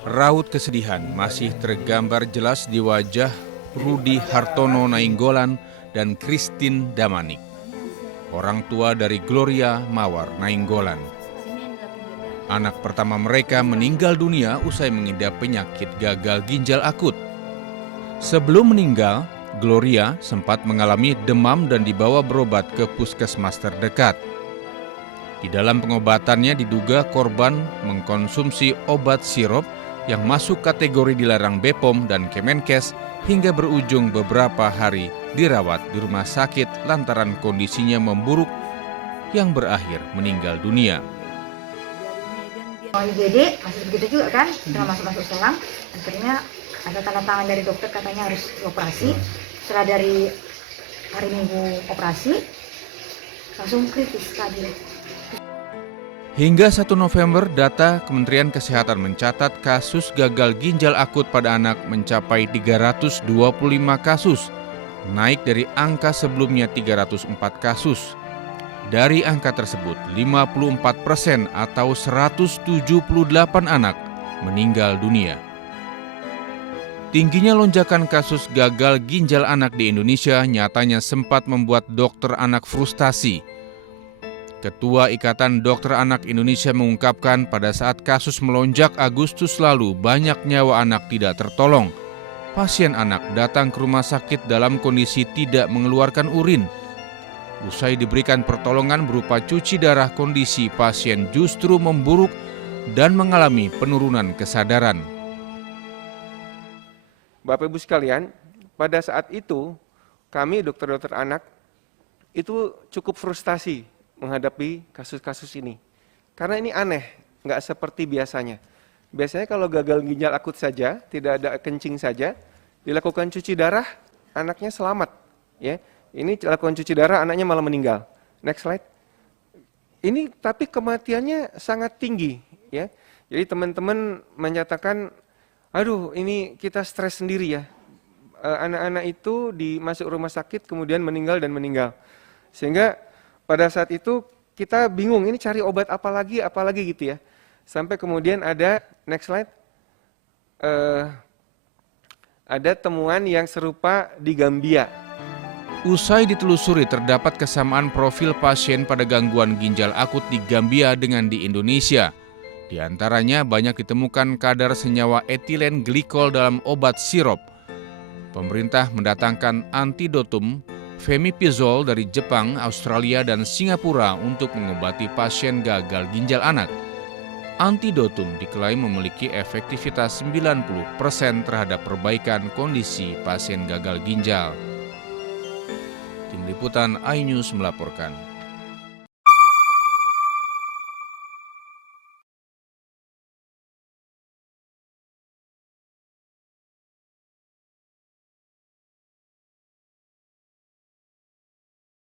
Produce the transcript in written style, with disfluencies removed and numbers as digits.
Raut kesedihan masih tergambar jelas di wajah Rudi Hartono Nainggolan dan Christine Damanik, orang tua dari Gloria Mawar Nainggolan. Anak pertama mereka meninggal dunia usai mengidap penyakit gagal ginjal akut. Sebelum meninggal, Gloria sempat mengalami demam dan dibawa berobat ke puskesmas terdekat. Di dalam pengobatannya diduga korban mengkonsumsi obat sirup yang masuk kategori dilarang BPOM dan Kemenkes hingga berujung beberapa hari dirawat di rumah sakit lantaran kondisinya memburuk yang berakhir meninggal dunia. IGD masih begitu juga kan, udah masuk selang, akhirnya ada tanda tangan dari dokter katanya harus dioperasi. Setelah dari hari Minggu operasi, langsung kritis tadi. Hingga 1 November, data Kementerian Kesehatan mencatat kasus gagal ginjal akut pada anak mencapai 325 kasus, naik dari angka sebelumnya 304 kasus. Dari angka tersebut, 54% atau 178 anak meninggal dunia. Tingginya lonjakan kasus gagal ginjal anak di Indonesia nyatanya sempat membuat dokter anak frustasi. Ketua Ikatan Dokter Anak Indonesia mengungkapkan pada saat kasus melonjak Agustus lalu banyak nyawa anak tidak tertolong. Pasien anak datang ke rumah sakit dalam kondisi tidak mengeluarkan urin. Usai diberikan pertolongan berupa cuci darah, kondisi pasien justru memburuk dan mengalami penurunan kesadaran. Bapak Ibu sekalian, pada saat itu kami dokter-dokter anak itu cukup frustasi menghadapi kasus-kasus ini. Karena ini aneh, nggak seperti biasanya. Biasanya kalau gagal ginjal akut saja, tidak ada kencing saja, dilakukan cuci darah, anaknya selamat. Ya, ini dilakukan cuci darah, anaknya malah meninggal. Next slide. Ini tapi kematiannya sangat tinggi. Ya, jadi teman-teman menyatakan, aduh ini kita stres sendiri ya. Anak-anak itu masuk rumah sakit kemudian meninggal dan meninggal. Sehingga pada saat itu kita bingung ini cari obat apa lagi gitu ya. Sampai kemudian ada, next slide, ada temuan yang serupa di Gambia. Usai ditelusuri terdapat kesamaan profil pasien pada gangguan ginjal akut di Gambia dengan di Indonesia. Di antaranya banyak ditemukan kadar senyawa etilen glikol dalam obat sirup. Pemerintah mendatangkan antidotum Femipizol dari Jepang, Australia, dan Singapura untuk mengobati pasien gagal ginjal anak. Antidotum diklaim memiliki efektivitas 90% terhadap perbaikan kondisi pasien gagal ginjal. Tim Liputan iNews melaporkan.